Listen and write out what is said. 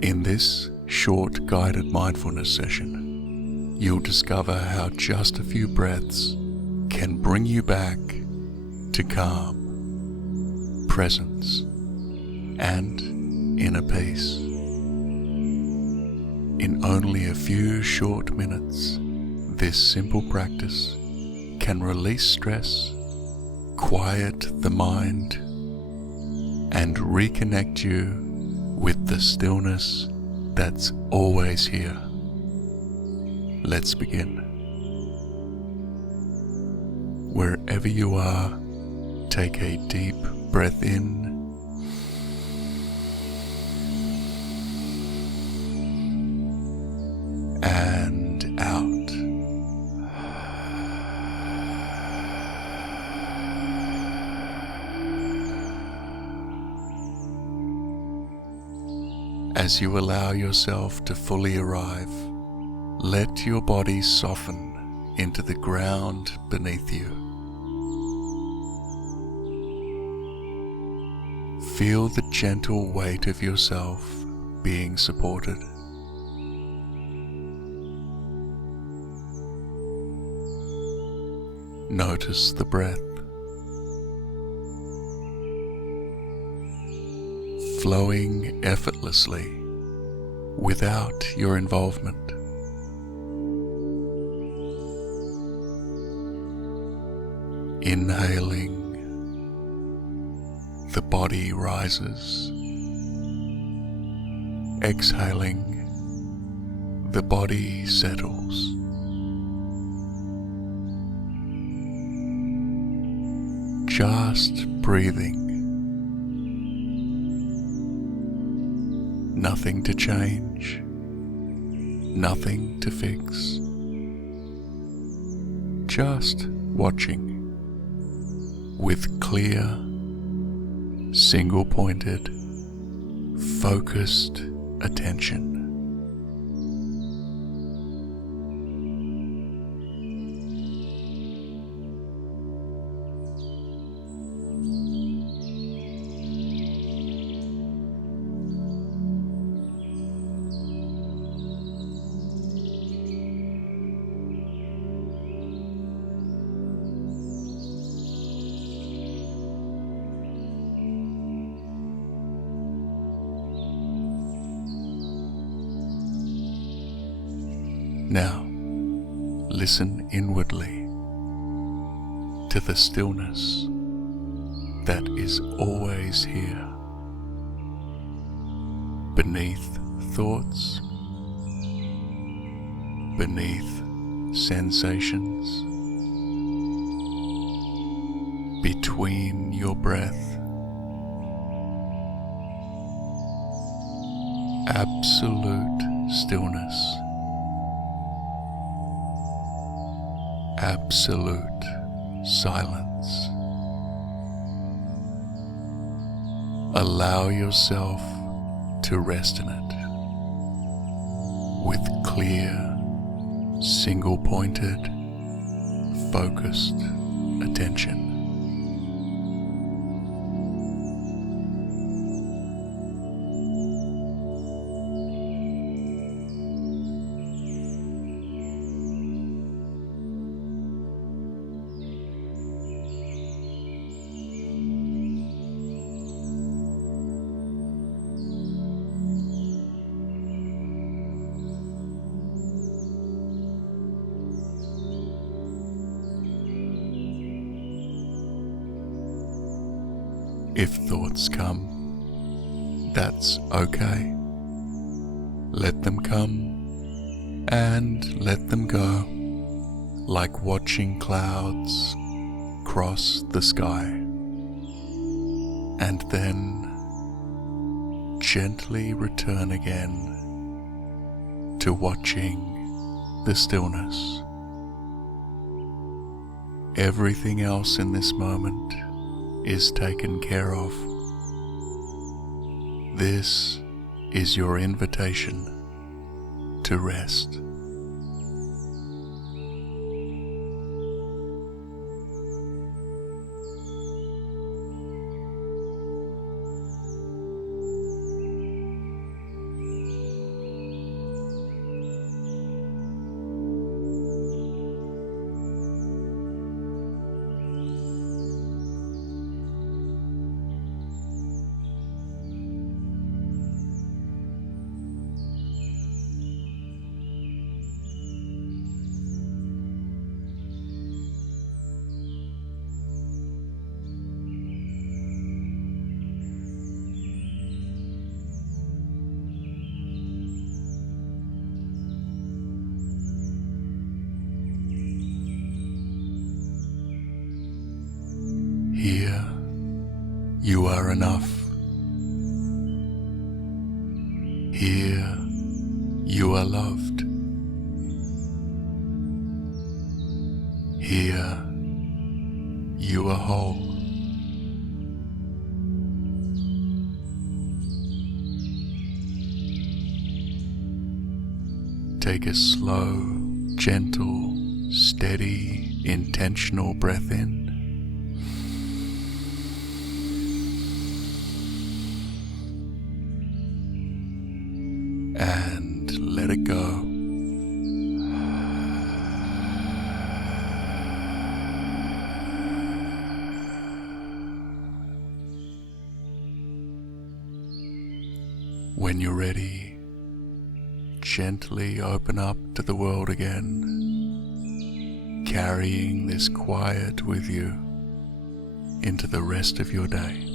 In this short guided mindfulness session, you'll discover how just a few breaths can bring you back to calm, presence, and inner peace. In only a few short minutes, this simple practice can release stress, quiet the mind, and reconnect you with the stillness that's always here. Let's begin. Wherever you are, take a deep breath in and out. As you allow yourself to fully arrive, let your body soften into the ground beneath you. Feel the gentle weight of yourself being supported. Notice the breath, flowing effortlessly without your involvement. Inhaling, the body rises. Exhaling, the body settles. Just breathing. Nothing to change, nothing to fix. Just watching with clear, single-pointed, focused attention. Now, listen inwardly to the stillness that is always here, beneath thoughts, beneath sensations, between your breath. Absolute stillness. Absolute silence. Allow yourself to rest in it with clear, single-pointed, focused attention. If thoughts come, that's okay. Let them come and let them go, like watching clouds cross the sky. And then gently return again to watching the stillness. Everything else in this moment is taken care of. This is your invitation to rest. Here, you are enough. Here, you are loved. Here, you are whole. Take a slow, gentle, steady, intentional breath in. And let it go. When you're ready, gently open up to the world again, carrying this quiet with you into the rest of your day.